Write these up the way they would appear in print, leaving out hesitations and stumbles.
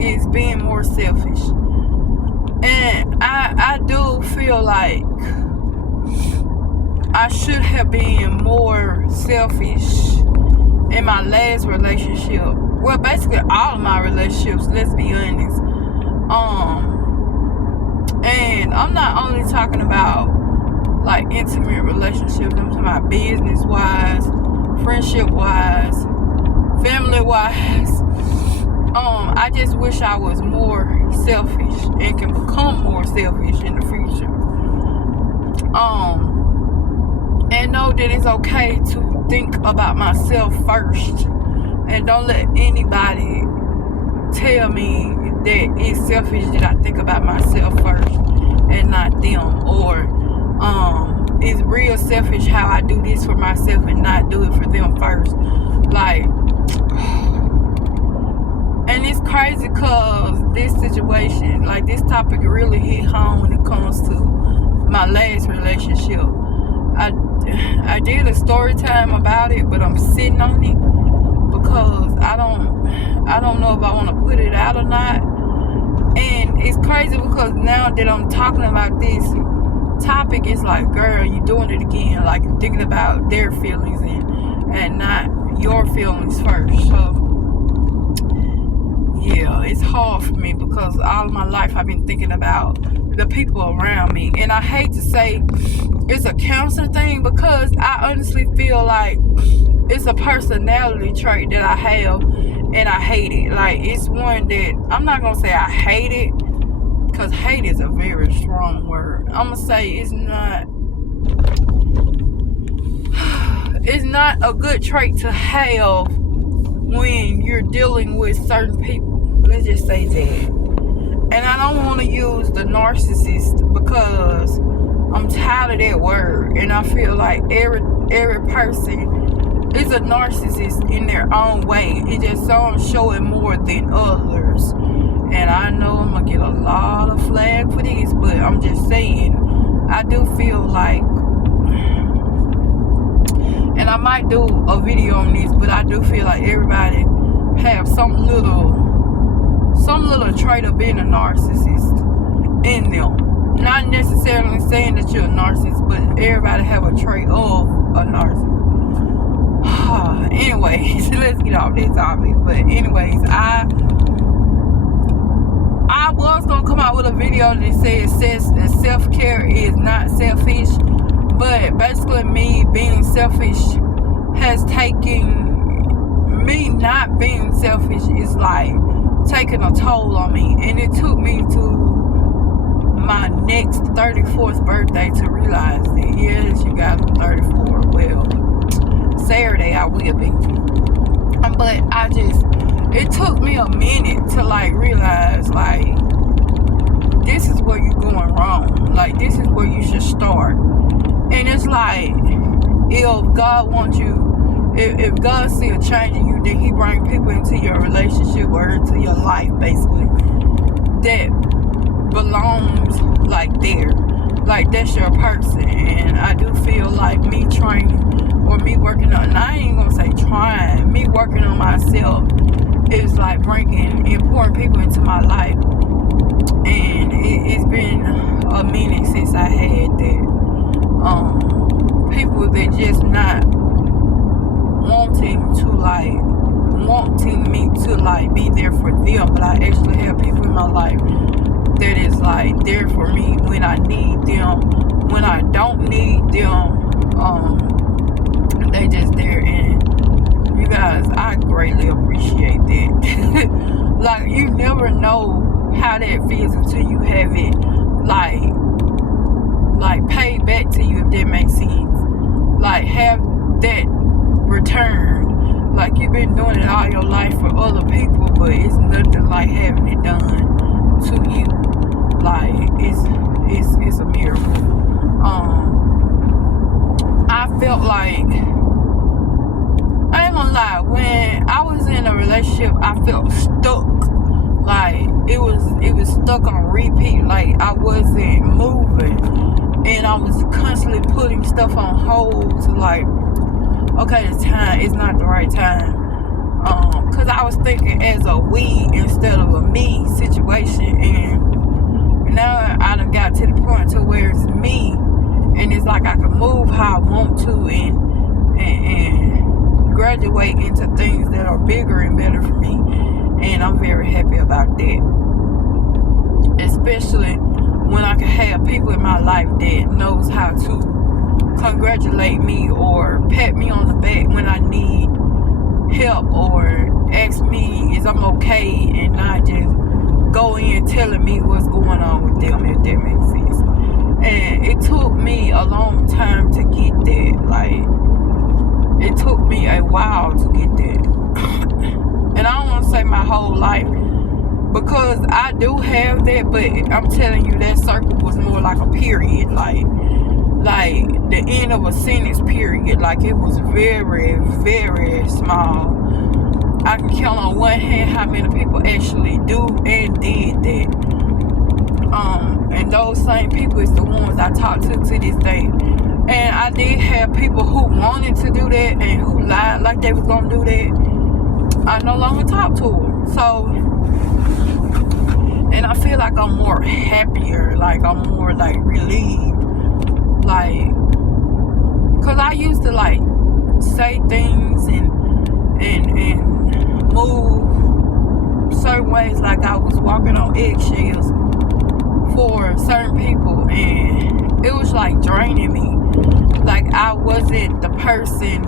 is being more selfish. And I do feel like I should have been more selfish in my last relationship. Well, basically all of my relationships, let's be honest. And I'm not only talking about like intimate relationships, I'm talking about business wise, friendship wise, family wise. I just wish I was more selfish and can become more selfish in the future. And know that it's okay to think about myself first, and don't let anybody tell me that it's selfish that I think about myself first and not them, or it's real selfish how I do this for myself and not do it for them first. Like, and it's crazy because this situation, like this topic really hit home when it comes to my last relationship. I did a story time about it, but I'm sitting on it because I don't know if I want to put it out or not. And it's crazy because now that I'm talking about this topic, it's like, girl, you doing it again, like thinking about their feelings and not your feelings first. So yeah, it's hard for me because all of my life I've been thinking about the people around me. And I hate to say it's a cancer thing because I honestly feel like it's a personality trait that I have, and I hate it. Like, it's one that I'm not gonna say I hate it, because hate is a very strong word. I'm gonna say it's not a good trait to have when you're dealing with certain people. Let's just say that. And I don't want to use the narcissist because I'm tired of that word, and I feel like every person is a narcissist in their own way. It's just some show it more than others. And I know I'm gonna get a lot of flag for this, but I'm just saying, I do feel like, and I might do a video on this, but I do feel like everybody have some little trait of being a narcissist in them. Not necessarily saying that you're a narcissist, but everybody have a trait of a narcissist. Anyways, let's get off that topic. But anyways, I was gonna come out with a video that says self-care is not selfish, but basically me being selfish has taken me not being selfish is like taking a toll on me, and it took me to my next 34th birthday to realize that yes, you got 34. Well, Saturday I will be, but it took me a minute to like realize like this is where you're going wrong. Like, this is where you should start. And it's like, if God wants you, if God see a change in you, then He bring people into your relationship or into your life, basically, that belongs like there. Like, that's your person. And I do feel like me training or me working on, and I ain't gonna say trying, me working on myself is like bringing important people into my life. And it's been a minute since I had that. People that just not wanting me to like be there for them, but I actually have people in my life that is like there for me when I need them, when I don't need them. They just there, and you guys, I greatly appreciate that. Like, you never know how that feels until you have it like paid back to you, if that makes sense. Like, have that return. Like, you've been doing it all your life for other people, but it's nothing like having it done to you. Like, it's a miracle. I felt like, I ain't gonna lie, when I was in a relationship, I felt stuck. Like, it was stuck on repeat. Like, I wasn't moving, and I was constantly putting stuff on hold to like, okay, it's not the right time. Cause I was thinking as a we instead of a me. and it's like I can move how I want to and graduate into things that are bigger and better for me. And I'm very happy about that, especially when I can have people in my life that knows how to congratulate me or pat me on the back when I need help, or ask me is I'm okay, and not just go in telling me what's going on with them, if that makes sense. And it took me a long time to get that. Like, it took me a while to get that. And I don't want to say my whole life, because I do have that, but I'm telling you, that circle was more like a period, like the end of a sentence period. Like, it was very, very small. I can count on one hand how many people actually do and did that. And those same people is the ones I talk to this day. And I did have people who wanted to do that and who lied like they was gonna do that. I no longer talk to them. So, and I feel like I'm more happier, like I'm more like relieved, like, cause I used to like say things and move certain ways like I was walking on eggshells for certain people, and it was like draining me. Like, I wasn't the person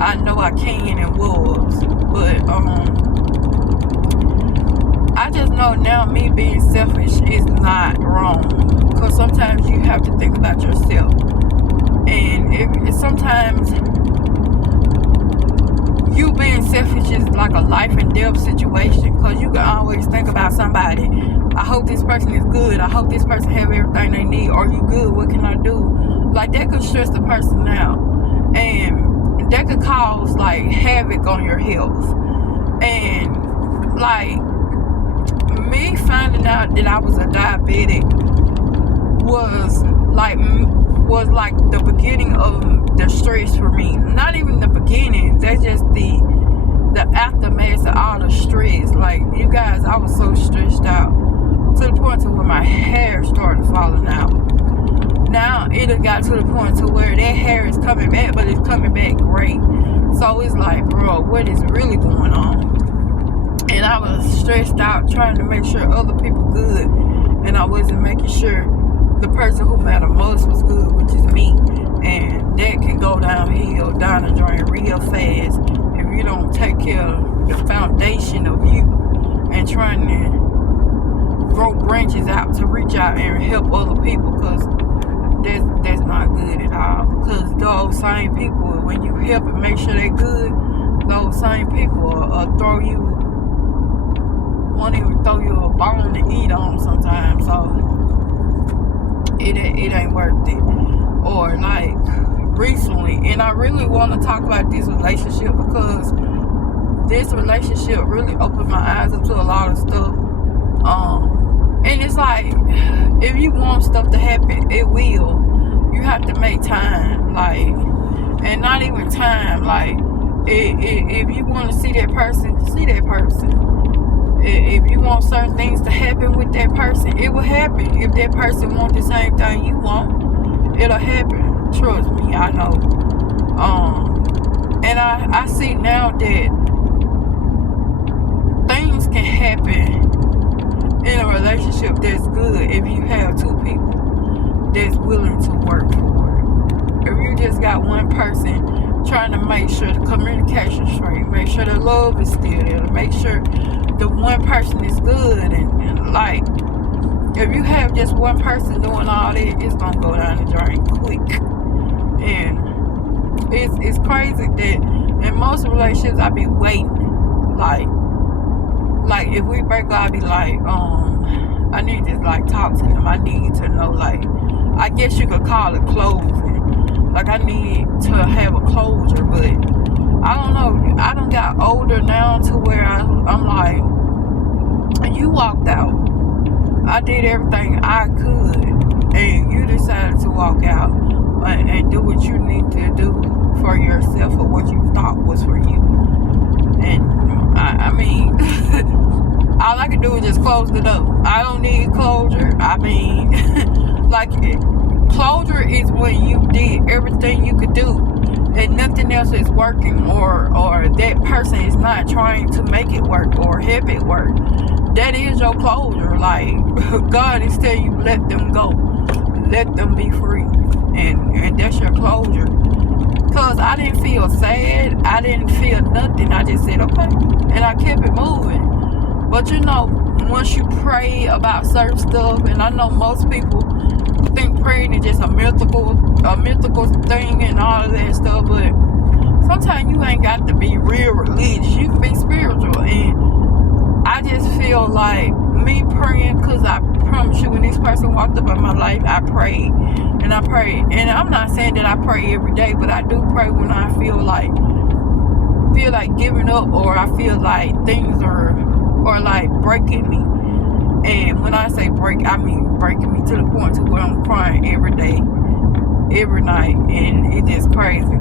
I know I can and was. But I just know now, me being selfish is not wrong, because sometimes you have to think about yourself. And sometimes you being selfish is like a life and death situation, because you can always think about somebody. I hope this person is good. I hope this person have everything they need. Are you good? What can I do? Like, that could stress the person out, and that could cause like havoc on your health. And like, me finding out that I was a diabetic was like the beginning of the stress for me. Not even the beginning, that's just the aftermath of all the stress. Like, you guys, I was so stressed out to the point to where my hair started falling out. Now it got to the point to where that hair is coming back, but it's coming back great. So it's like, bro, what is really going on? And I was stressed out trying to make sure other people good, and I wasn't making sure the person who mattered most was good, which is me. And that can go downhill, down the drain real fast if you don't take care of the foundation of you and trying to grow branches out to reach out and help other people, because that's not good at all. Because those same people, when you help and make sure they're good, those same people will won't even throw you a bone to eat on sometimes. So it ain't worth it. Or like recently, and I really want to talk about this relationship, because this relationship really opened my eyes up to a lot of stuff. And it's like, if you want stuff to happen, it will. You have to make time, like, and not even time, like, if you want to see that person, see that person. If you want certain things to happen with that person, it will happen. If that person wants the same thing you want, it'll happen. Trust me, I know. And I see now that things can happen in a relationship that's good if you have two people that's willing to work for it. If you just got one person trying to make sure the communication straight, make sure the love is still there, make sure the one person is good, and like, if you have just one person doing all that, it's gonna go down the drain quick. And it's crazy that in most relationships I be waiting. Like if we break up, I be like, I need to like talk to them. I need to know, like, I guess you could call it closing. Like, I need to have a closure, but I don't know. I done got older now to where I'm like, you walked out. I did everything I could, and you decided to walk out and do what you need to do for yourself, or what you thought was for you. And I mean, all I can do is just close it up. I don't need closure. I mean, like, Closure is when you did everything you could do and nothing else is working, or that person is not trying to make it work or help it work. That is your closure. Like, God is telling you, let them go, let them be free, and that's your closure. Because I didn't feel sad, I didn't feel nothing. I just said okay, and I kept it moving. But you know, once you pray about certain stuff, and I know most people think praying is just a mythical thing and all of that stuff, but sometimes you ain't got to be real religious. You can be spiritual. And I just feel like me praying, because I promise you, when this person walked up in my life, I prayed. And I prayed. And I'm not saying that I pray every day, but I do pray when I feel like giving up, or I feel like things are like breaking me. And when I say break, I mean breaking me to the point to where I'm crying every day, every night, and it's just crazy.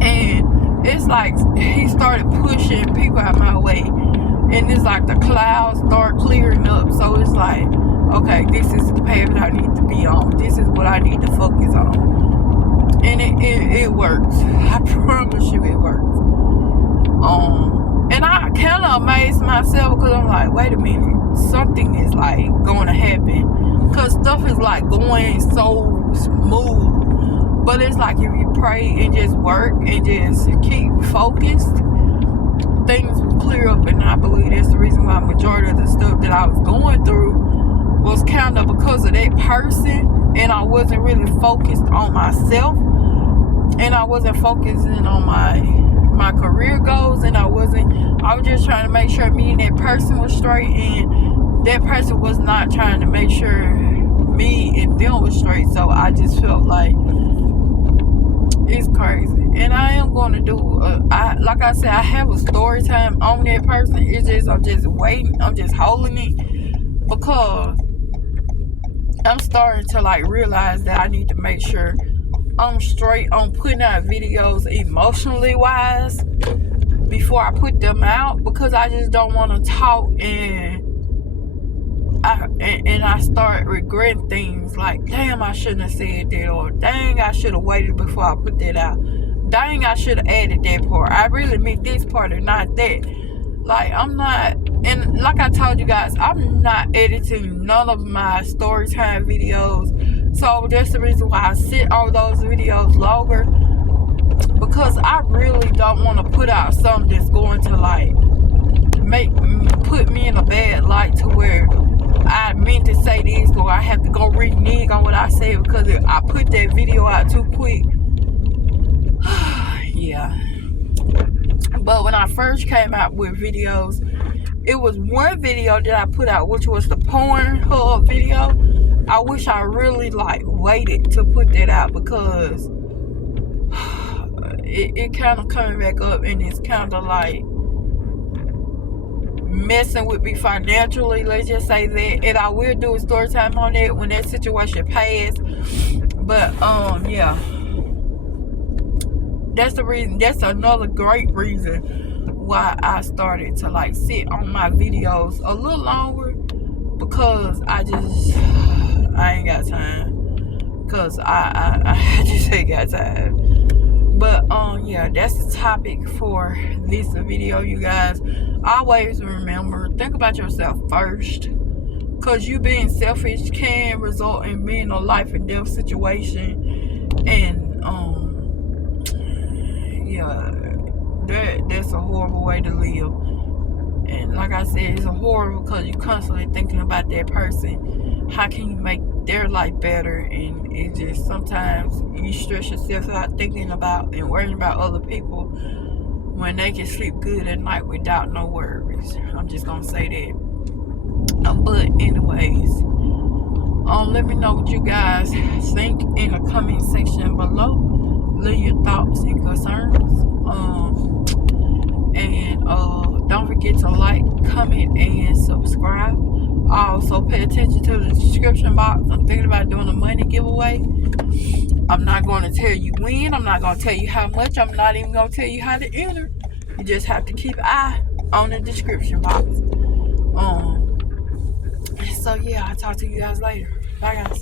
And it's like he started pushing people out my way, and it's like the clouds start clearing up. So it's like, okay, this is the path that I need to be on. This is what I need to focus on. And it works. I promise you it works. And I kind of amazed myself, because I'm like, wait a minute, something is like going to happen, because stuff is like going so smooth. But it's like if you pray and just work and just keep focused, things will clear up. And I believe that's the reason why majority of the stuff that I was going through was kind of because of that person, and I wasn't really focused on myself, and I wasn't focusing on my career goals, and I was just trying to make sure me and that person was straight, and that person was not trying to make sure me and them was straight. So I just felt like it's crazy. And I am going to do like I said, I have a story time on that person. It's just, I'm just waiting, I'm just holding it, because I'm starting to like realize that I need to make sure I'm straight on putting out videos emotionally wise before I put them out, because I just don't want to talk and I start regretting things like, damn, I shouldn't have said that, or dang, I should have waited before I put that out. Dang, I should have added that part. I really meant this part and not that. Like, I'm not, and like I told you guys, I'm not editing none of my story time videos. So that's the reason why I sit on those videos longer, because I really don't want to put out something that's going to like put me in a bad light, to where I meant to say this, or I have to go renege on what I said because I put that video out too quick. Yeah. But when I first came out with videos, it was one video that I put out, which was the Pornhub video. I wish I really like waited to put that out, because it kind of coming back up, and it's kind of like messing with me financially, let's just say that. And I will do a story time on that when that situation passes. But yeah, that's the reason. That's another great reason why I started to like sit on my videos a little longer, because I ain't got time, because I just ain't got time. But yeah, that's the topic for this video, you guys. Always remember, think about yourself first, because you being selfish can result in being in a life and death situation. And yeah, that's a horrible way to live. And like I said, it's a horrible, because you're constantly thinking about that person. How can you make their life better? And it just, sometimes you stress yourself out thinking about and worrying about other people when they can sleep good at night without no worries. I'm just gonna say that. But anyways, let me know what you guys think in the comment section below. Leave your thoughts and concerns. And don't forget to like, comment, and subscribe. Also, pay attention to the description box. I'm thinking about doing a money giveaway. I'm not going to tell you when. I'm not going to tell you how much. I'm not even going to tell you how to enter. You just have to keep an eye on the description box. So, yeah, I'll talk to you guys later. Bye, guys.